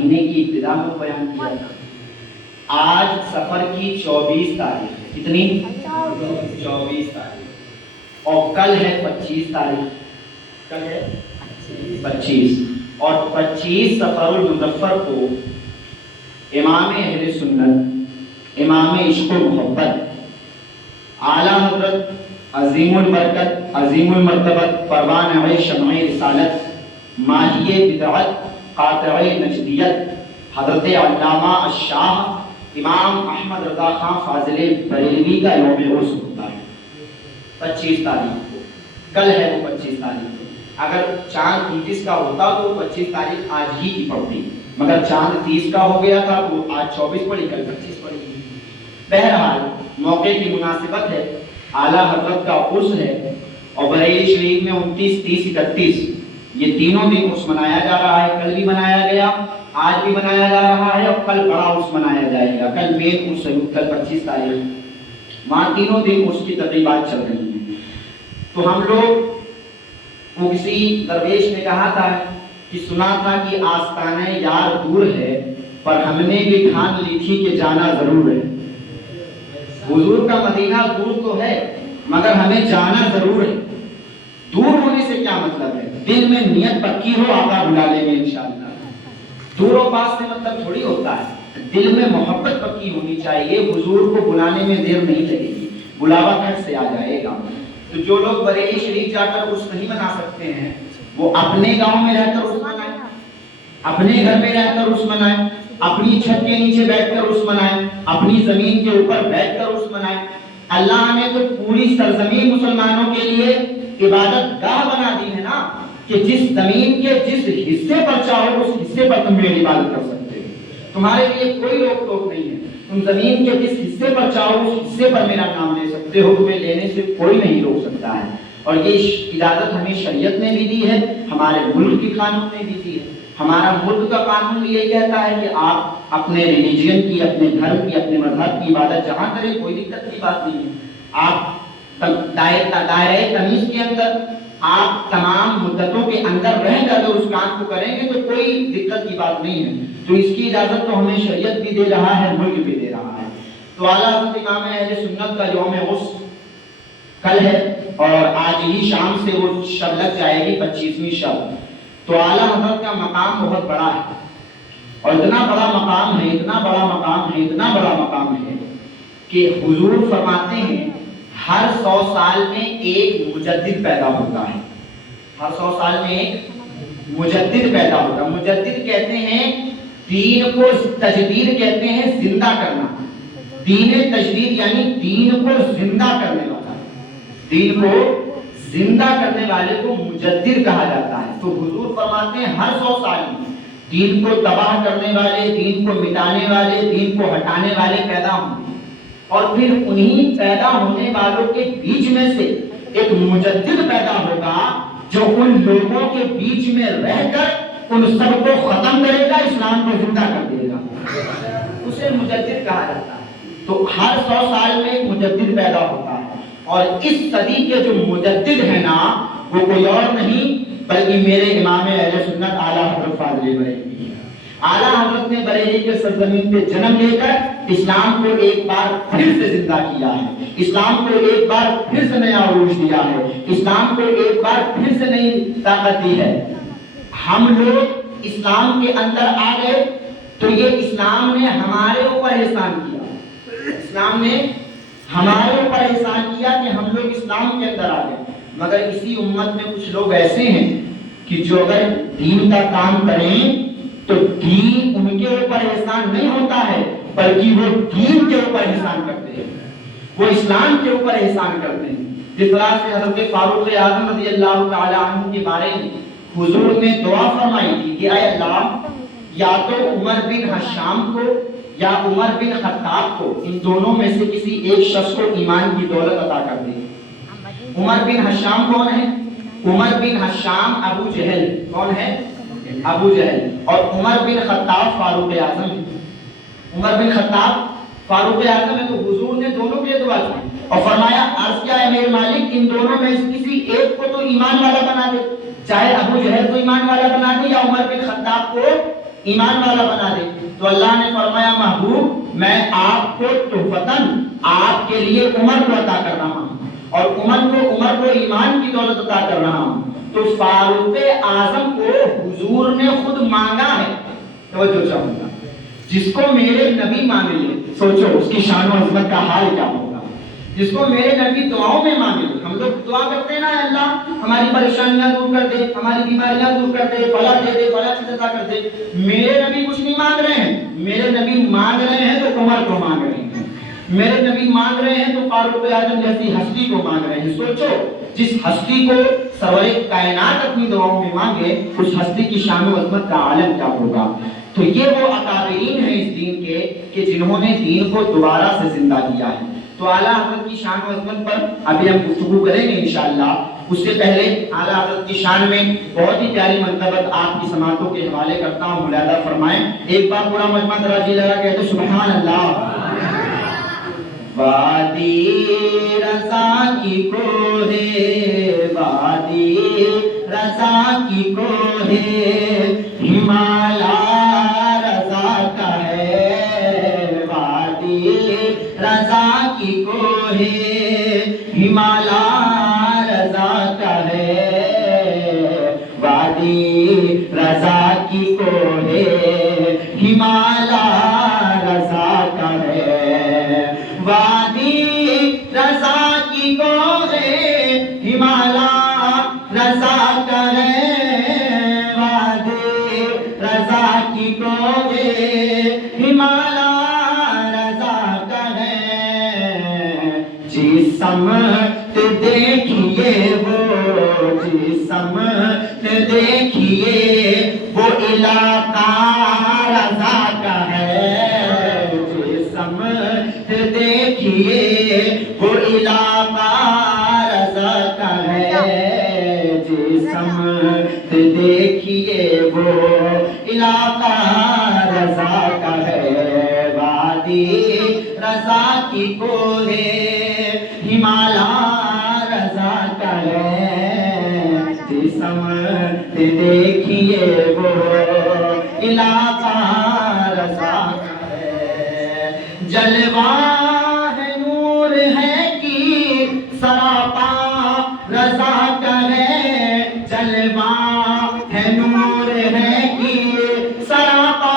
مہینے کی ابتدا میں بیان کیا تھا۔ آج سفر کی 24 تاریخ ہے، کتنی؟ 24 تاریخ، اور کل ہے 25 تاریخ، کل ہے 25، اور 25 سفر المظفر کو امام اہل سنت، امام عشق و محبت، اعلیٰ حضرت عظیم البرکت، عظیم المرتبت، پروان عیش شمع رسالت، ماہی بدعت، قاطع نجدیت، حضرت علامہ الشاہ امام احمد رضا خان فاضل بریلوی کا یوم عرس ہوتا ہے 25 تاریخ کو، کل ہے وہ 25 تاریخ کو۔ اگر چاند 29 کا ہوتا تو 25 تاریخ آج ہی کی پڑتی، مگر چاند 30 کا ہو گیا تھا تو آج 24 پڑی، کل 25 پڑی۔ بہرحال موقع کی مناسبت ہے، اعلیٰ حضرت کا عرس ہے، اور بریلی شریف میں 29، 30، 31 یہ تینوں دن عرس منایا جا رہا ہے۔ کل بھی منایا گیا، آج بھی منایا جا رہا ہے، اور کل بڑا عرس منایا جائے گا۔ کل مین عرس ہے، کل 25 تاریخ، وہاں تینوں دن عرس کی تقریبات چل رہی ہیں۔ تو ہم لوگ کو کسی درویش نے کہا تھا کہ سنا تھا کہ آستانہ یار دور ہے، پر ہم نے بھی ٹھان لی تھی کہ جانا ضرور ہے۔ حضور کا مدینہ دور تو ہے، مگر ہمیں جانا ضرور ہے۔ دور ہونے سے کیا مطلب ہے؟ دل میں نیت پکی ہو، آقا بلا لیں گے انشاءاللہ۔ دور و پاس سے مطلب تھوڑی ہوتا ہے، دل میں محبت پکی ہونی چاہیے، حضور کو بلانے میں دیر نہیں لگے گی، بلاوا گھر سے آ جائے گا۔ تو جو لوگ بریلی شریف جا کر عرس نہیں منا سکتے ہیں، وہ اپنے گاؤں میں رہ کر عرس منائیں، اپنے گھر میں رہ کر عرس منائیں، اپنی چھت کے نیچے بیٹھ کر عرس منائیں، اپنی زمین کے اوپر بیٹھ کر عرس منائیں۔ اللہ نے تو پوری سرزمین مسلمانوں کے لیے عبادت گاہ بنا دی ہے نا، کہ جس زمین کے جس حصے پر چاہو اس حصے پر تم میری عبادت کر سکتے ہو، تمہارے لیے کوئی روک ٹوک نہیں ہے۔ تم زمین کے جس حصے پر چاہو اس حصے پر میرا نام لے سکتے ہو، تمہیں لینے سے کوئی نہیں روک سکتا ہے۔ اور یہ اجازت ہمیں شریعت نے بھی دی ہے، ہمارے ملک کی قانون نے بھی دی ہے۔ ہمارا ملک کا قانون یہ کہتا ہے کہ آپ اپنے ریلیجن کی، اپنے دھرم کی، اپنے مذہب کی عبادت جہاں کریں، کوئی دقت کی بات نہیں ہے۔ آپ دائرۂ تمیز کے اندر، آپ تمام مدتوں کے اندر رہ کر اگر اس کام کو کریں گے تو کوئی دقت کی بات نہیں ہے۔ تو اس کی اجازت تو ہمیں شریعت بھی دے رہا ہے، ملک بھی دے رہا ہے۔ تو اعلیٰ حضرت امام اہل سنت کا یوم عرس کل ہے، اور آج ہی شام سے وہ شب لگ جائے گی، 25ویں شب۔ تو اعلیٰ حضرت کا مقام بہت بڑا ہے، اور اتنا بڑا مقام ہے، اتنا بڑا مقام ہے، اتنا بڑا مقام ہے کہ حضور فرماتے ہیں ہر 100 سال میں ایک مجدد پیدا ہوتا ہے۔ ہر 100 سال میں ایک مجدد پیدا ہوتا ہے۔ مجدد کہتے ہیں دین کو، تجدید کہتے ہیں زندہ کرنا۔ دین تجدید یعنی دین کو زندہ کرنے والا، دین کو زندہ کرنے والے کو مجدد کہا جاتا ہے۔ تو حضور فرماتے ہیں ہر 100 سال میں دین کو تباہ کرنے والے، دین کو مٹانے والے، دین کو ہٹانے والے پیدا ہوں گے، اور پھر انہی پیدا ہونے والوں کے بیچ میں سے ایک مجدد پیدا ہوگا جو ان لوگوں کے بیچ میں رہ کر ان سب کو ختم کرے گا، اسلام کو زندہ کر دے گا، اسے مجدد کہا جاتا ہے۔ تو ہر 100 سال میں ایک مجدد پیدا ہوتا ہے، اور اس صدی کے جو مجدد ہیں نا، وہ کوئی اور نہیں بلکہ میرے امام اہل سنت اعلیٰ حضرت فاضل بریلوی ہیں۔ اعلیٰ حضرت نے بریلی کے سرزمین پہ جنم لے کر اسلام کو ایک بار پھر سے زندہ کیا ہے، اسلام کو ایک بار پھر سے نیا عروج دیا ہے، اسلام کو ایک بار پھر سے نئی طاقت دی ہے۔ ہم لوگ اسلام کے اندر آ گئے تو یہ اسلام نے ہمارے اوپر احسان کیا، اسلام نے ہمارے اوپر احسان کیا کہ ہم لوگ اسلام کے اندر آ گئے۔ مگر اسی امت میں کچھ لوگ ایسے ہیں کہ جو اگر دین کا کام کریں تو دین ان کے اوپر احسان نہیں ہوتا ہے، بلکہ وہ دین کے اوپر احسان کرتے ہیں، وہ اسلام کے اوپر احسان کرتے ہیں۔ جس طرح سے حضرت فاروق اعظم رضی اللہ تعالی عنہ کے بارے میں حضور نے دعا فرمائی تھی کہ اے اللہ، یا تو عمر بن حشام کو یا عمر بن خطاب کو، ان دونوں میں سے کسی ایک شخص کو ایمان کی دولت عطا کر دے۔ عمر بن حشام کون ہے؟ عمر بن حشام ابو جہل، کون ہے؟ ابو جہل۔ اور عمر بن خطاب فاروق اعظم ہے۔ عمر بن خطاب فاروق اعظم ہے۔ تو حضور نے دونوں کے دعا کی اور فرمایا عرض کیا ہے میرے مالک، ان دونوں میں سے کسی ایک کو تو ایمان والا بنا دے، چاہے ابو جہل کو ایمان والا بنا دے یا عمر بن خطاب کو ایمان والا بنا دے. تو اللہ نے فرمایا محبوب میں آپ کو تحفتاً آپ کے لیے عمر کو عطا کر رہا ہوں اور عمر کو ایمان کی دولت عطا کر رہا ہوں. تو فاروق اعظم کو حضور نے خود مانگا ہے. توجہ چاہوں گا, جس کو میرے نبی مانگ لے, سوچو اس کی شان و عظمت کا حال کیا ہوگا. جس کو میرے نبی دعاؤں میں مانگے, ہم لوگ دعا کرتے ہیں نا اللہ ہماری پریشانیاں دور کر دے, ہماری بیماریاں دور کر دے, بلا دے دے, بلا چیز عطا کر دے. میرے نبی کچھ نہیں مانگ رہے ہیں, میرے نبی مانگ رہے ہیں تو عمر کو مانگ رہے ہیں, میرے نبی مانگ رہے ہیں تو فاروق اعظم جیسی ہستی کو مانگ رہے ہیں. سوچو جس ہستی کو سرور کائنات اپنی دعاؤں میں مانگے, اس ہستی کی شان و عظمت کا عالم کیا ہوگا. تو یہ وہ اکابرین ہیں اس دین کے کہ جنہوں نے دین کو دوبارہ سے زندہ کیا ہے. تو اعلیٰ حضرت کی شان و عظمت پر ابھی ہم گفتگو کریں گے انشاءاللہ. اس سے پہلے اعلیٰ حضرت کی شان میں بہت ہی پیاری منقبت آپ کی سماعتوں کے حوالے کرتا ہوں, ملاحظہ فرمائیں. ایک بار پورا مجمع ذرا جی لگا کہتے سبحان اللہ. وادی رضا کی کوہ, وادی رضا کی کوہ, ہمالا رضا کا ہے. وادی رضا کی کوہ, ہمالا رضا کا ہے. وادی رضا کی کوہ, ہمالا رضا کا ہے. وادی رضا کی کوہ, ہمالا رضا کا ہے. وادی رضا کی کوہ, ہمالا رضا کا ہے. جی سمت دیکھیے وہ, جی سمت دیکھیے وہ علاقہ رضا کا ہے. جی سمت دیکھیے وہ علاقہ رضا کا ہے. جی سمت دیکھیے وہ علاقہ رضا کا ہے. وادی رضا کی کوہ, ہمالا رضا کا ہے. جی سمت دیکھیے وہ علاقہ رضا کا ہے. جلوہ ہے نور ہے کہ سراپا رضا کا ہے. جلوہ ہے نور ہے کہ سراپا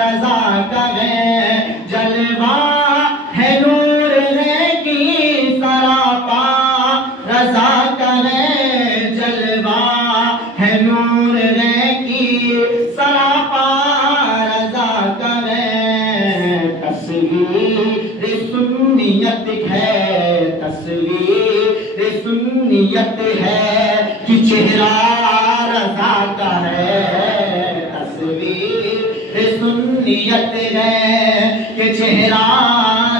رضا کا ہے. جلوہ ہے نور ہے کہ سراپا رضا کا ہے. جلوہ ہے نور ہے کہ سراپا رضا کا ہے. تصویر سنیت ہے, تصویر سنیت ہے کہ چہرہ رضا کا ہے. تصویر سنیت ہے کہ چہرہ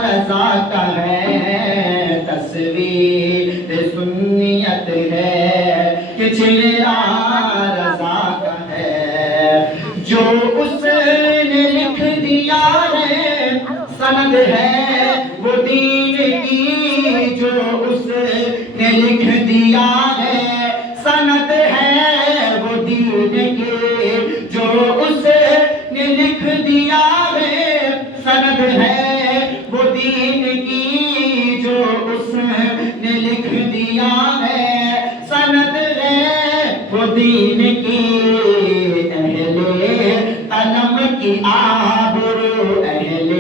رضا کا ہے. تصویر سنیت ہے کہ چہرہ رضا کا ہے. جو اس نے لکھ دیا ہے سند ہے وہ دین کی. جو اس نے لکھ دیا ہے سند ہے وہ دین کی. جو اس نے لکھ دیا ہے سند ہے وہ دین کی. جو اس نے لکھ دیا ہے سند ہے وہ دین کی. اہل قلم کی آبرو, اہل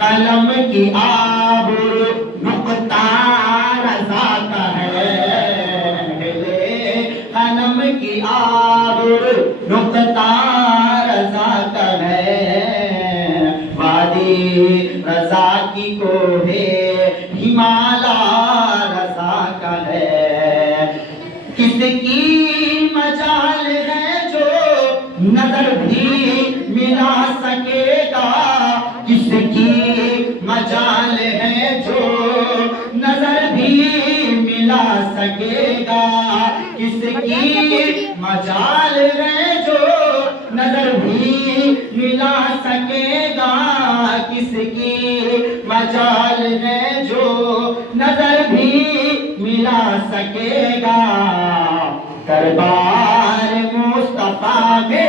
قلم کی آبرو نقطہ رضا کا ہے. اہل قلم کی آبرو نقطہ رضا کا ہے. وادی رضا کی کوہ, ہمالا رضا کا ہے. کس کی مجال ہے جو نظر بھی ملا سکے گا. کس کی مجال ہے جو نظر بھی ملا سکے گا. کس کی مجال ہے جو نظر بھی ملا سکے گا. کس کی مجال ہے جو نظر بھی ملا سکے گا. دربار مصطفیٰ میں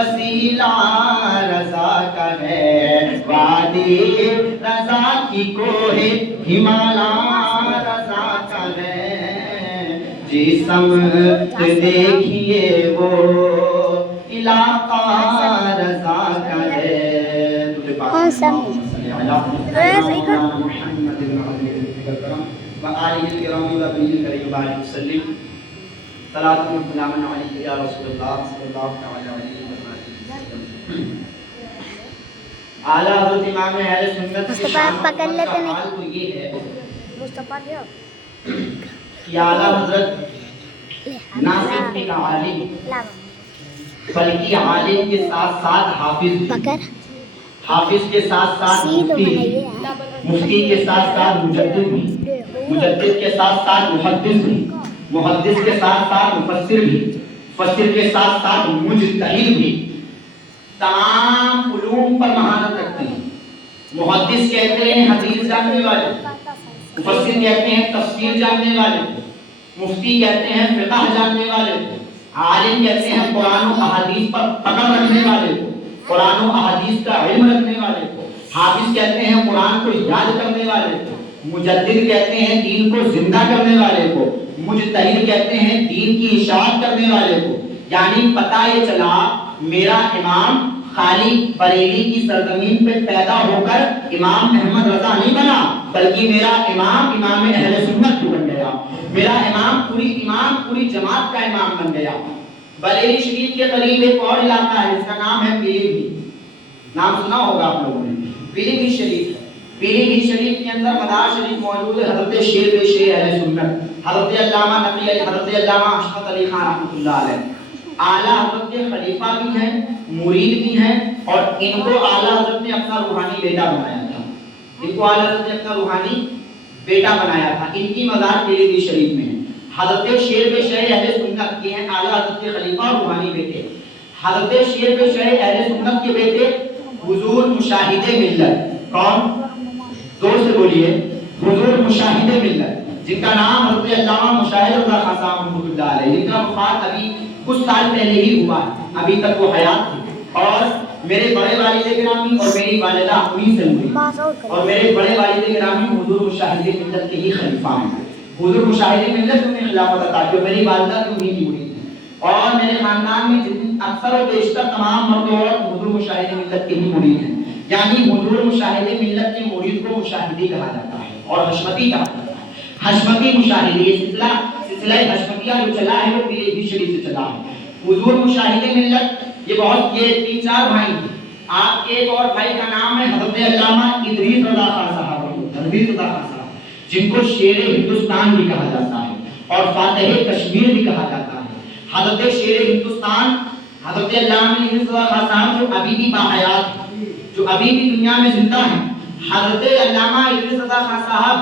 وسیلہ رضا کا ہے، وادی رضا کی کوہ ہمالا رضا کا ہے، جی سمت دیکھیے وہ علاقہ رضا کا ہے۔ کون سا؟ وآلہ الکرام وبنی الکریم وبارک وسلم صلاۃ و سلام علیک یا رسول اللہ صلی اللہ علیہ وسلم۔ اعلیٰ حضرت امام اہل سنت کے شان پکڑ لیتے نہیں۔ حال تو یہ ہے مصطفیٰ دیو کہ اعلیٰ حضرت نہ صرف ایک عالم بلکہ عالم کے ساتھ ساتھ حافظ بھی، پکڑ حافظ کے ساتھ ساتھ مفتی بھی، مفتی کے ساتھ ساتھ مجدد بھی، مجدد کے ساتھ ساتھ محدث بھی، محدث کے ساتھ ساتھ مفسر بھی، مفسر کے ساتھ ساتھ مجتہد بھی، تمام علوم پر مہارت رکھتے ہیں۔ محدث کہتے ہیں حدیث جاننے والے، مفسر کہتے ہیں تفسیر جاننے والے، مفتی کہتے ہیں فقہ جاننے والے، عالم کہتے ہیں قرآن و احادیث پر پکڑ رکھنے والے کو، قرآن و احادیث کا علم رکھنے والے کو، حافظ کہتے ہیں قرآن کو یاد کرنے والے کو، مجدد کہتے ہیں دین کو زندہ کرنے والے کو، مجتہد کہتے ہیں دین کی اشاعت کرنے والے کو۔ یعنی پتہ یہ چلا میرا امام خالی بریلی کی سرزمین پہ پیدا ہو کر امام احمد رضا نہیں بنا، بلکہ میرا امام امام اہل سنت بھی بن گیا، میرا امام پوری جماعت کا امام بن گیا۔ بریلی شریف کے قریب ایک اور علاقہ ہے جس کا نام ہے پیلی بھیت، نام سنا ہوگا آپ لوگوں نے، پیلی بھیت شریف ہے۔ پیلی بھیت شریف کے اندر مدار شریف موجود ہے حضرت شیر بے شیر اہل سنت، حضرت علامہ نقی علی، حضرت علامہ اشفق علی خان رحمۃ اللہ علیہ، اعلیٰ حضرت کے خلیفہ بھی ہیں، مرید بھی ہیں، اور ان کو اعلیٰ حضرت نے اپنا روحانی بیٹا بنایا تھا، ان کو اعلیٰ حضرت نے اپنا روحانی بیٹا بنایا تھا۔ ان کی مزار پیلی بھیت شریف میں ہے۔ حضرت شیر بے شیر اہل سنت کے ہیں اعلیٰ حضرت کے خلیفہ اور روحانی بیٹے۔ حضرت شیر بے شیر اہل سنت کے بیٹے حضور مشاہد ملت، کون؟ زور سے بولیے، حضور مشاہد ملت، جن کا نام حضرت علامہ مشاہد رضا خان صاحب رحمۃ اللہ علیہ، جن کا وفات ابھی کچھ سال پہلے ہی ہوا ہے، ابھی تک وہ حیات تھے، اور میرے بڑے والد گرامی اور میری والدہ انہی سے ہوئی، اور میرے بڑے والد گرامی حضور مشاہد ملت کے ہی خلیفہ ہیں۔ حضور مشاہد ملت انہیں خلافت عطا کی، میری والدہ بھی انہی کی مرید ہیں، اور میرے خاندان میں جتنے اکثر و بیشتر تمام مرد اور حضور مشاہد ملت کے ہی مرید ہیں۔ یعنی حضور مشاہد ملت کے مرید کو مشاہدی کہا جاتا ہے اور حشمتی کہا جاتا ہے۔ حشمتی مشاہدی، یہ سلسلہ حشمتیہ جو چلا ہے وہ پیلی بھیت شریف سے چلا ہے۔ حضور مشاہد ملت یہ 3-4 بھائی ہیں۔ آپ کے ایک اور بھائی کا نام ہے حضرت علامہ ادریس رضا خان صاحب، جن کو شیر ہندوستان بھی کہا جاتا ہے اور فاتح کشمیر بھی کہا جاتا ہے۔ حضرت شیر ہندوستان حضرت علامہ ادریس رضا خان صاحب جو ابھی بھی باحیات ہیں، جو ابھی بھی دنیا میں زندہ ہیں۔ حضرت علامہ ادریس رضا خان صاحب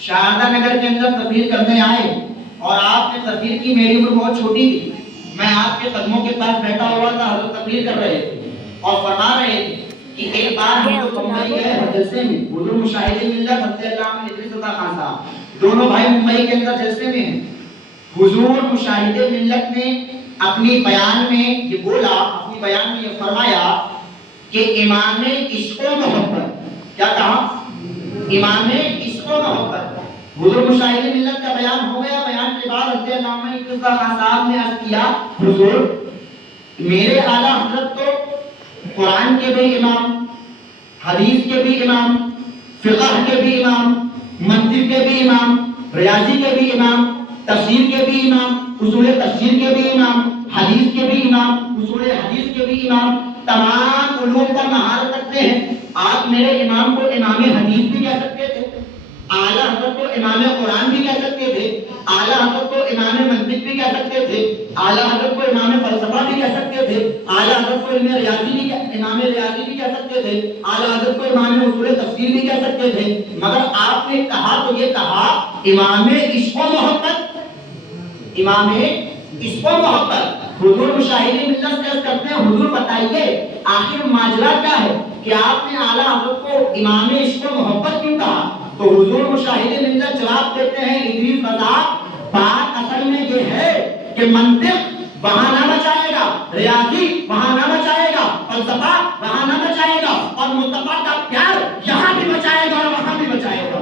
شاردا نگر کے اندر تقریر کرنے آئے، اور آپ نے تقریر کی، میری عمر بہت چھوٹی تھی، میں آپ کے قدموں کے پاس بیٹھا ہوا تھا، حضرت تقریر کر رہے تھے اور فرما رہے تھے کہ ایک بار ہم لوگ ممبئی گئے جلسے میں، حضور مشاہد ملت حضرت علامہ ادریس رضا خان صاحب دونوں بھائی ممبئی کے اندر جلسے میں ہیں۔ حضور مشاہد ملت نے اپنی بیان میں یہ بولا، اپنی بیان میں یہ فرمایا کہ امام عشق و محبت، کیا کہا؟ امام عشق و محبت۔ حضور مشاہد ملت کا بیان ہو گیا، بیان کے بعد حضرت علامہ ادریس رضا خان صاحب نے عرض کیا، حضور میرے اعلیٰ حضرت تو قرآن کے بھی امام، حدیث کے بھی امام، فقہ کے بھی امام، منطق کے بھی امام، ریاضی کے بھی امام، تفسیر کے بھی امام، اصول تفسیر کے بھی امام، حدیث کے بھی امام، اصول حدیث کے بھی امام، تمام علوم پر مہارت رکھتے ہیں۔ آپ میرے امام کو امام حدیث بھی کہہ سکتے تھے، اعلیٰ حضرت کو امام قرآن بھی کہہ سکتے تھے، اعلیٰ حضرت کو امام منطق بھی کہہ سکتے تھے، اعلیٰ حضرت کو امام فلسفہ بھی کہہ سکتے تھے، اعلیٰ حضرت کو امام ریاضی بھی کہہ سکتے تھے، اعلیٰ حضرت کو امام اصول تفسیر بھی کہہ سکتے تھے، مگر آپ نے کہا تو یہ کہا امام عشق و محبت، امام عشق و محبت۔ حضور مشاہد ملت سے عرض کرتے ہیں، حضور بتائیے آخر ماجرا کیا ہے کہ آپ نے اعلیٰ حضرت کو امام عشق و محبت کیوں کہا؟ تو حضور مشاہد ملت جواب دیتے ہیں، ادریس رضا، بات اصل میں یہ ہے کہ منطق وہاں نہ بچائے گا، ریاضی وہاں نہ بچائے فلسفہ وہاں نہ بچائے گا، اور مصطفیٰ کا پیار یہاں بھی بچائے گا اور وہاں بھی بچائے گا،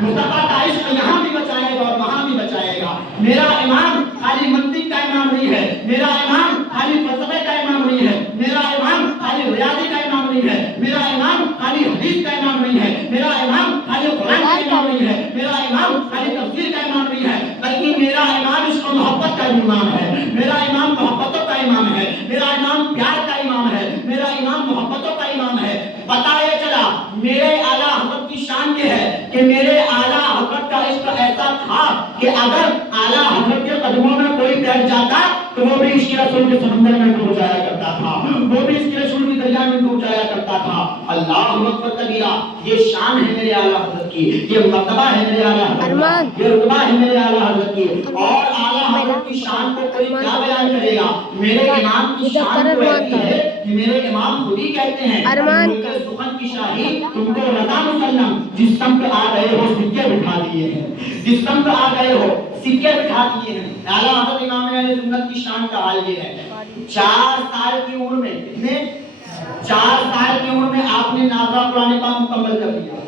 مصطفیٰ کا عشق یہاں بھی بچائے گا اور وہاں بھی بچائے گا۔ میرا امام خالی منطق کا امام نہیں ہے، میرا امام خالی فلسفے کا امام نہیں ہے، میرا امام خالی ریاضی کا امام نہیں ہے، میرا امام خالی حدیث کا امام نہیں ہے، میرا امام خالی قرآن کا امام نہیں ہے، میرا امام خالی تفسیر کا امام نہیں ہے، بلکہ میرا امام عشق و محبت کا امام ہے، میرا امام محبتوں کا امام ہے، میرا امام پیار کا امام ہے، میرا امام محبتوں کا امام ہے۔ پتہ یہ چلا میرے اعلیٰ حضرت کی شان یہ ہے کہ میرے اعلیٰ حضرت کا عشق ایسا تھا کہ اگر اعلیٰ حضرت کے قدموں میں کوئی بیٹھ جاتا تو وہ بھی عشق رسول کے سمندر میں ڈوب جایا کرتا تھا، وہ بھی عشق رسول کی دریا میں ڈوب جایا کرتا تھا۔ اللہ اکبر کبیرہ، یہ شان ہے میرے اعلیٰ حضرت کی، یہ مرتبہ ہے میرے اعلیٰ حضرت کی، یہ رتبہ ہے میرے اعلیٰ حضرت کی، اور اعلیٰ حضرت کی شان کو کوئی کیا بیان کرے گا؟ میرے امام کی شان تو ایسی ہے کہ میرے امام خود ہی کہتے ہیں سخن کی شاہی تم کو رضا مسلم، جس سمت آ گئے ہو سکے بٹھا دیے ہیں، جس سمت آ گئے ہو سکے بٹھا دیے ہیں۔ اعلیٰ حضرت امام اہل سنت کی شان کا حال یہ ہے، 4 سال کی عمر میں، کتنے 4 سال کی عمر میں آپ نے ناظرہ قرآن پاک مکمل کر لیا،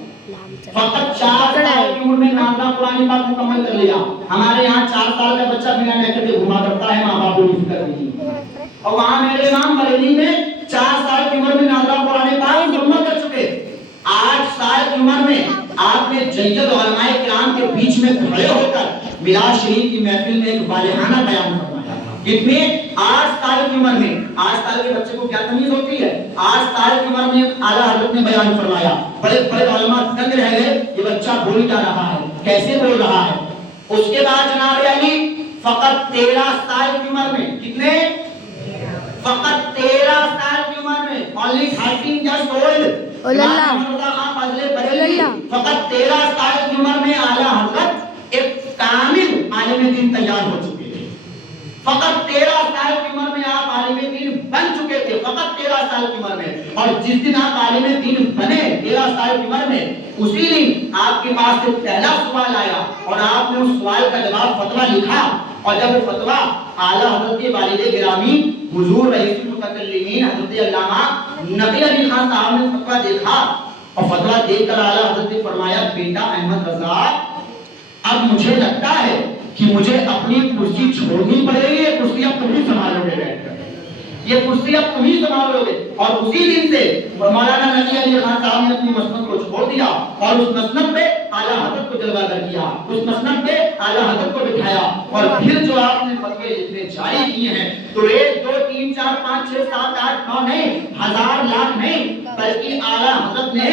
فقط 4 سال کی عمر میں ناظرہ قرآن پاک مکمل کر لیا۔ ہمارے یہاں 4 سال کا بچہ بنا نیٹ پہ گھوما کرتا ہے، ماں باپ کو نہیں فکر نہیں، اور وہاں میرے امام بریلی میں 4 سال کی عمر میں ناظرہ قرآن پاک مکمل کر چکے۔ 8 سال کی عمر میں آپ نے جید علماء کرام کے بیچ میں کھڑے ہو کر میلاد شریف کی محفل میں ایک والہانہ بیان فرمایا۔ کتنے 8 سال کی عمر میں، 8 سال کے بچے کو کیا تمیز ہوتی ہے؟ 8 سال کی عمر میں اعلیٰ حضرت نے بیان فرمایا، بڑے بڑے علماء دنگ رہ گئے، یہ بچہ بول کیا رہا ہے، کیسے بول رہا ہے۔ اس کے بعد جناب علی فقط 13 سال کی عمر میں، کتنے فقط 13 سال کی عمر میں، only 13 years old، فقط 13 سال کی عمر میں اعلیٰ حضرت ایک کامل عالم دین تیار ہو چکے تھے، فقط 13 سال کی عمر میں آپ عالم دین بن چکے تھے، فقط 13 سال کی عمر میں۔ اور جس دن آپ عالم دین بنے 13 سال کی عمر میں، اسی دن آپ کے پاس سے پہلا سوال آیا اور آپ نے اس سوال کا جواب فتویٰ لکھا، اور جب وہ فتویٰ اعلیٰ حضرت کے والد گرامی حضور رئیس المتکلمین حضرت علامہ نبی علی خان صاحب نے فتویٰ دیکھا، اور فتویٰ دیکھ کر اعلیٰ حضرت نے فرمایا بیٹا احمد رضا، اب مجھے لگتا ہے کہ مجھے اپنی کرسی چھوڑنی پڑے گی، یہ کرسی اب تم ہی سنبھالو گے بیٹھ کر، یہ کرسی اب تم ہی سنبھالو گے۔ اور اسی دن سے مولانا نبی علی خان صاحب نے اپنی مسند کو چھوڑ دیا اور اس مسند پہ اعلیٰ حضرت کو جلوہ گر کیا، اس مسند پہ اعلیٰ حضرت کو بٹھایا، اور پھر جو آپ نے فتوے جتنے جاری کیے ہیں تو 1 2 3 4 5 6 7 8 9 نہیں، 1000 لاکھ نہیں، بلکہ اعلیٰ حضرت نے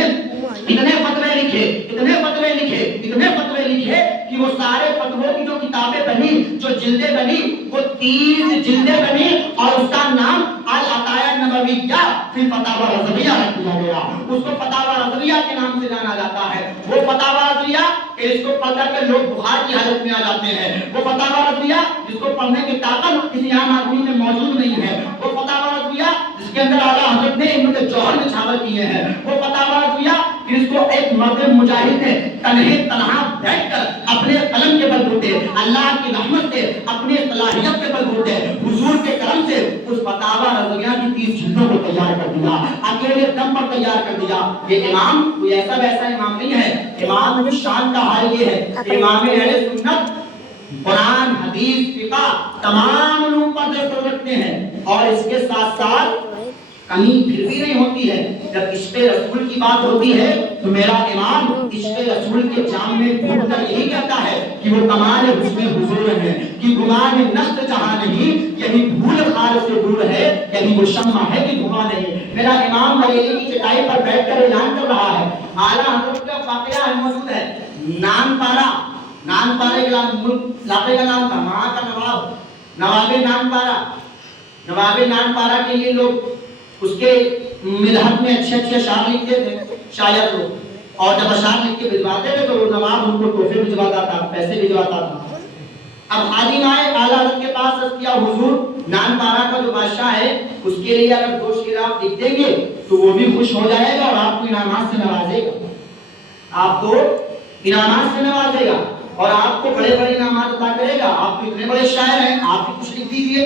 اتنے فتوے لکھے، اتنے فتوے لکھے، اتنے فتوے لکھے کہ وہ سارے فتووں کی جو کتابیں بنی، جو جلدیں بنی، وہ 30 جلدیں بنی، اور اس کا نام العطایا نبویہ فی الفتاوی رضویہ رکھ دیا گیا۔ اس کو فتاوی رضویہ کے نام سے جانا جاتا ہے۔ وہ فتاوی رضویہ کہ اس کو پڑھ کر کے لوگ بخار کی حالت میں آ جاتے ہیں، وہ فتاوی رضویہ جس کو پڑھنے کی طاقت کسی عام آدمی میں موجود نہیں ہے، وہ فتاوی رضویہ جس کے اندر اعلیٰ حضرت نے ان کے جوہر نچھاور کیے ہیں، وہ فتاوی رضویہ جس کو ایک مرد مجاہد نے تنہا بیٹھ کر اپنے قلم کے بل بوتے اللہ کی رحمت سے، اپنے صلاحیت کے بل بوتے حضور کے کرم سے اس فتاوی رضویہ کی 30 جلدوں کو تیار کر دیا، اکیلے دم پر تیار کر دیا۔ یہ امام کوئی ایسا ویسا امام نہیں ہے، امام کی شان کا حال یہ ہے کہ امام اہل سنت قرآن حدیث فقہ تمام علوم پر دستور رکھتے ہیں، اور اس کے ساتھ ساتھ کمی پھر بھی نہیں ہوتی ہے۔ جب عشق رسول کی بات ہوتی ہے تو میرا امام عشق رسول کے جام میں ڈوب کر یہی کہتا ہے کہ وہ کمال حسن حضور ہے، کہ گمان نقد جہاں نہیں، یہی بھول خار سے دور ہے، یہی وہ شمع ہے کہ دھواں نہیں۔ میرا امام بریلی کی چٹائی پر بیٹھ کر اعلان کر رہا ہے، اعلیٰ حضرت کا واقعہ موجود ہے، نان پارے کے علاقے کا نام تھا، وہاں کا نواب نان پارا کے لیے لوگ اس کے مدحت میں اچھے اشعار لکھتے تھے شاعر لوگ، اور جب اشعار لکھ کے بھجواتے تھے تو نواب ان کو تحفے بھجواتا تھا، پیسے بھجواتا تھا۔ اب خادم آئے اعلیٰ حضرت کے پاس، عرض کیا حضور نان پارا کا جو بادشاہ ہے اس کے لیے اگر 2 شعر آپ لکھ دیں گے تو وہ بھی خوش ہو جائے گا اور آپ کو انعامات سے نوازے گا، آپ کو انعامات سے نوازے گا اور آپ کو بڑے بڑے انعامات عطا کرے گا، آپ کو اتنے بڑے شاعر ہیں، آپ بھی کچھ لکھ دیجیے۔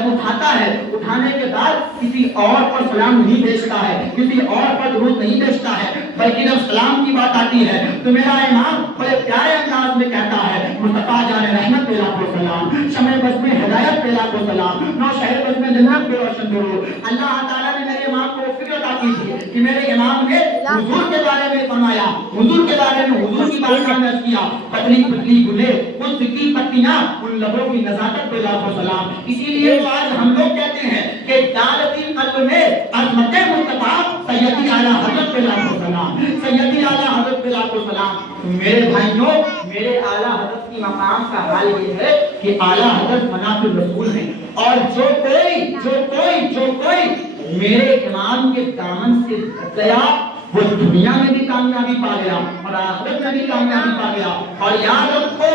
جب اٹھاتا ہے اٹھانے کے بعد کسی اور پر سلام نہیں بھیجتا ہے, کسی اور پر درود نہیں بھیجتا ہے, بلکہ جب سلام کی بات آتی ہے تو میرا امام بڑے پیارے انداز میں کہتا ہے مصطفیٰ جان رحمت پہ لاکھوں سلام, شمع بزم ہدایت پہ لاکھوں سلام, نو شہر بزم جنت پہ روشن کرو. اللہ تعالیٰ نے میرے امام کو فکر عطا کی تھی کہ میرے امام نے حضور کے بارے میں فرمایا, حضور کے بارے میں حضور کی بات کا عرض کیا, پتلی پتلی گلے ان کی پتیاں ان لبوں کی نزاکت پہ لاکھوں سلام. اسی لیے تو آج ہم لوگ کہتے ہیں کہ دالتی قلب میں عظمت مصطفیٰ سیدی اعلیٰ حضرت پہ لاکھوں سلام, سیدی اعلیٰ حضرت پہ لاکھوں سلام. میرے بھائیوں, میرے اعلیٰ حضرت کی مقام کا حال یہ ہے کہ اعلیٰ حضرت مناف الرسول ہیں, اور جو کوئی میرے امام کے دامن سے بچ گیا وہ دنیا میں بھی کامیابی پا گیا اور آخرت میں بھی کامیابی پا گیا. اور یاد رکھو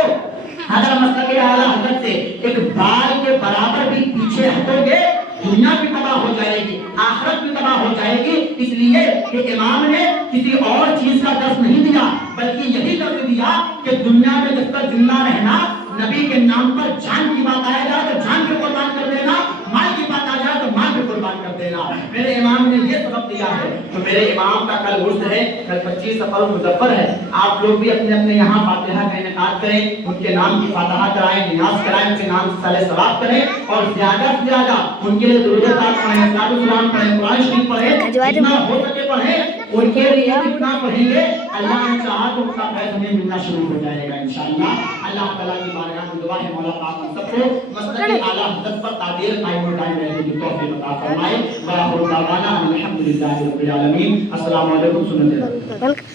اگر مسلک اعلیٰ حضرت سے ایک بال کے برابر بھی پیچھے ہٹو گے دنیا بھی تباہ ہو جائے گی, آخرت بھی تباہ ہو جائے گی. اس لیے کہ امام نے کسی اور چیز کا درس نہیں دیا بلکہ یہی درس دیا کہ دنیا میں جب تک زندہ رہنا نبی کے نام پر جان کی بات آئے گا تو جان کو قربان کر دینا, مال کی بات آ جائے تو مال کو قربان کر دینا. میرے امام نے یہ سبق دیا ہے. تو میرے امام کا کل عرس ہے, کل 25 صفر مظفر ہے. آپ لوگ بھی اپنے اپنے یہاں فاتحہ کا انعقاد کریں, ان کے نام کی فاتحہ کرائیں, نیاز کرائیں, ان کے نام سے صالح ثواب کریں اور زیادہ سے زیادہ ان کے لیے درود پاک پڑھیں, صلاۃ السلام پڑھیں, قرآن شریف پڑھیں, جتنا ہو سکے پڑھیں. ان کے لیے جتنا پڑھیں گے اللہ نے چاہا تو ان کا فیض ہمیں ملنا شروع ہو جائے گا انشاءاللہ. اللہ تعالیٰ کی بارگاہ میں دعا ہے مولا پاک ہم سب کو مسلک اعلیٰ حضرت پر تعدیل قائم و دائم رہنے کی توفیق عطا فرمائے. وآخر دعوانا الحمدللہ رب العالمین. السلام علیکم. سنت